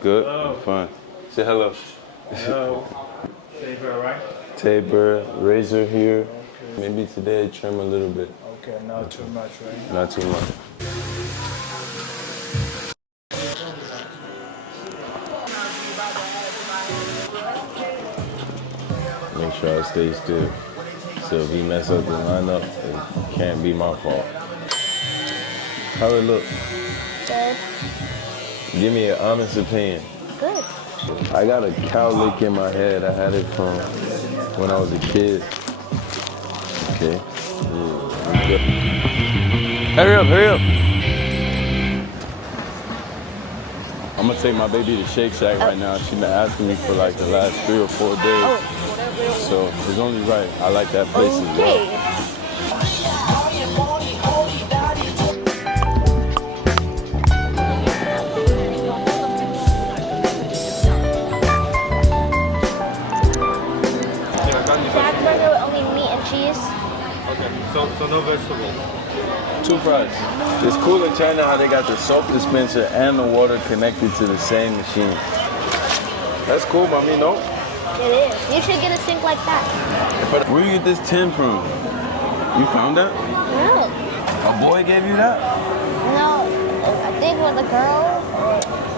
Good? Hello. Fine. Say hello. Hello. Tabor, right? Tabor, razor here. Okay. Maybe today I trim a little bit. Okay, not too much, right? Not too much. Make sure I stay still. So if we mess up the lineup, it can't be my fault. How it look? Good. Give me an honest opinion. Good. I got a cow lick in my head. I had it from when I was a kid. Okay. Yeah. Hurry up, hurry up. I'm gonna take my baby to Shake Shack right now. She's been asking me for like the last 3 or 4 days. So it's only right. I like that place as well. Jack burger with only meat and cheese. Okay, so no vegetables. 2 fries. It's cool in China how they got the soap dispenser and the water connected to the same machine. That's cool, mommy, no? It is. You should get a sink like that. But where you get this tin from? You found that? No. A boy gave you that? No. I think with the girl,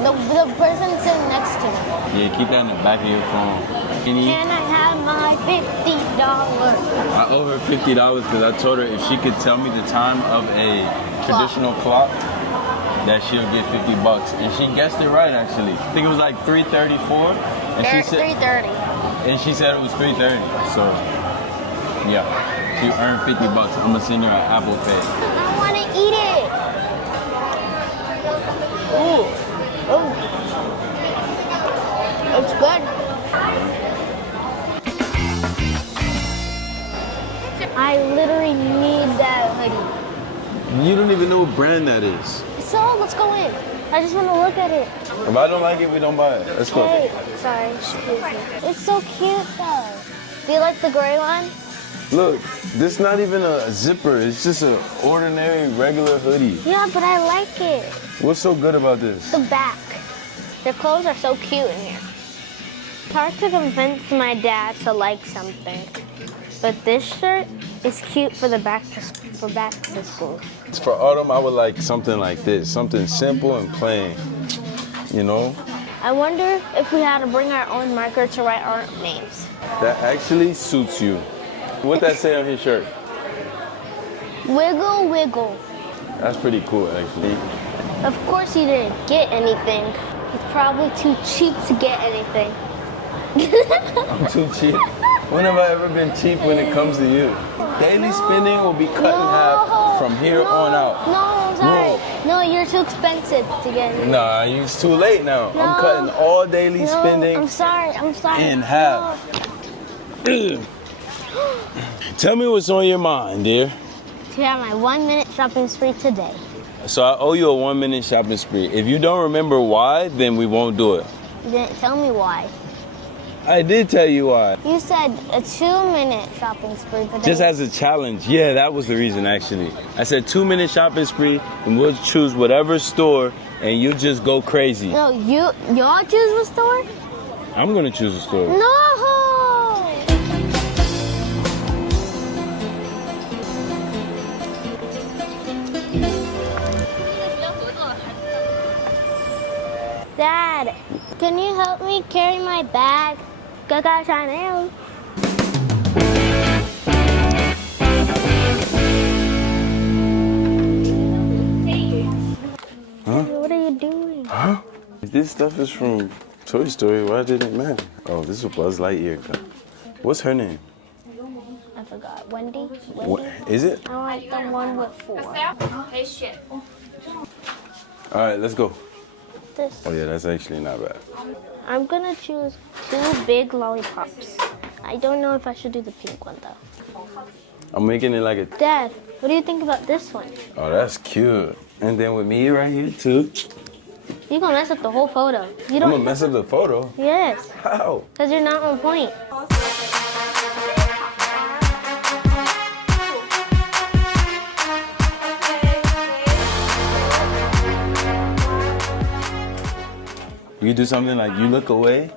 the person sitting next to me. Yeah, keep that in the back of your phone. Can I have my $50? I owe her $50 because I told her if she could tell me the time of a traditional clock, that she'll get $50. And she guessed it right, actually. I think it was like 3:34. And she said 3:30. And she said it was 3:30. So, yeah, she earned $50. I'm gonna send her an Apple Pay. I want to eat it. Ooh. Ooh. It's good. I literally need that hoodie. You don't even know what brand that is. So let's go in. I just want to look at it. If I don't like it, we don't buy it. Let's go. Hey, sorry, excuse me. It's so cute though. Do you like the gray one? Look, this is not even a zipper. It's just an ordinary, regular hoodie. Yeah, but I like it. What's so good about this? The back. Their clothes are so cute in here. It's hard to convince my dad to like something, but this shirt is cute for back to school. For autumn, I would like something like this, something simple and plain, you know? I wonder if we had to bring our own marker to write our names. That actually suits you. What'd that say on his shirt? Wiggle, wiggle. That's pretty cool, actually. Of course he didn't get anything. He's probably too cheap to get anything. I'm too cheap. When have I ever been cheap when it comes to you? Daily spending will be cut in half from here on out. No, sorry. No, you're too expensive to get anything. Nah, it's too late now. No. I'm cutting all daily spending I'm sorry. in half. Tell me what's on your mind, dear. To have my 1-minute shopping spree today. So I owe you a 1-minute shopping spree. If you don't remember why, then we won't do it. You didn't tell me why. I did tell you why. You said a 2-minute shopping spree today. Just as a challenge. Yeah, that was the reason, actually. I said 2-minute shopping spree, and we'll choose whatever store, and you just go crazy. No, y'all choose the store? I'm gonna choose a store. No! Dad, can you help me carry my bag? Gaga Chanel. Huh? What are you doing? Huh? This stuff is from Toy Story. Why did it matter? Oh, this is a Buzz Lightyear gun. What's her name? I forgot. Wendy? What is it? I like the one with 4. All right, let's go. This. Oh yeah, that's actually not bad. I'm gonna choose 2 big lollipops. I don't know if I should do the pink one though. I'm making it like a. Dad, what do you think about this one? Oh, that's cute. And then with me right here too. You're gonna mess up the whole photo. You I'm don't. gonna mess up the photo. Yes, How? because you're not on point. You could do something like You Look Away,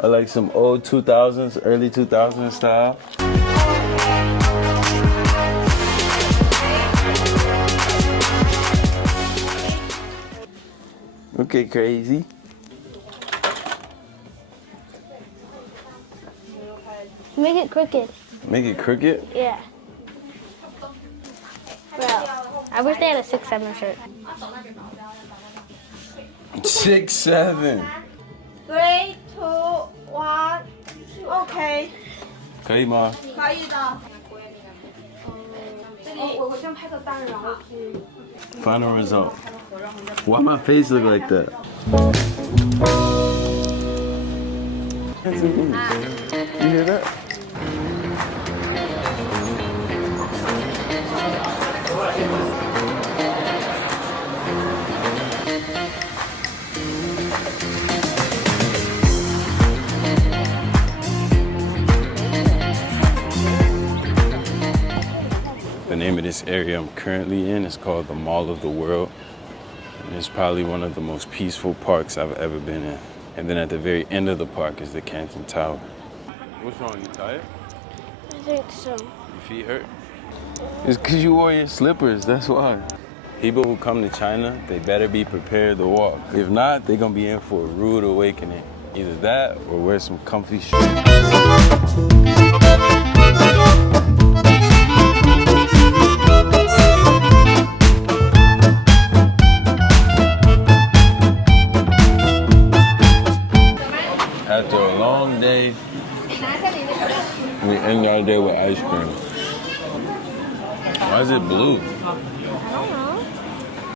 or like some old 2000s, early 2000s style. Okay, crazy. Make it crooked. Make it crooked? Yeah. Bro, I wish they had a 6'7" shirt. 6'7". 3, 2, 1, OK， 可以吗？可以的。 Final result. Why my face look like that? You hear that? The name of this area I'm currently in is called the Mall of the World. And it's probably one of the most peaceful parks I've ever been in. And then at the very end of the park is the Canton Tower. What's wrong? You tired? I think so. Your feet hurt? It's because you wore your slippers, that's why. People who come to China, they better be prepared to walk. If not, they're gonna be in for a rude awakening. Either that or wear some comfy shoes. After a long day, we end our day with ice cream. Why is it blue? I don't know.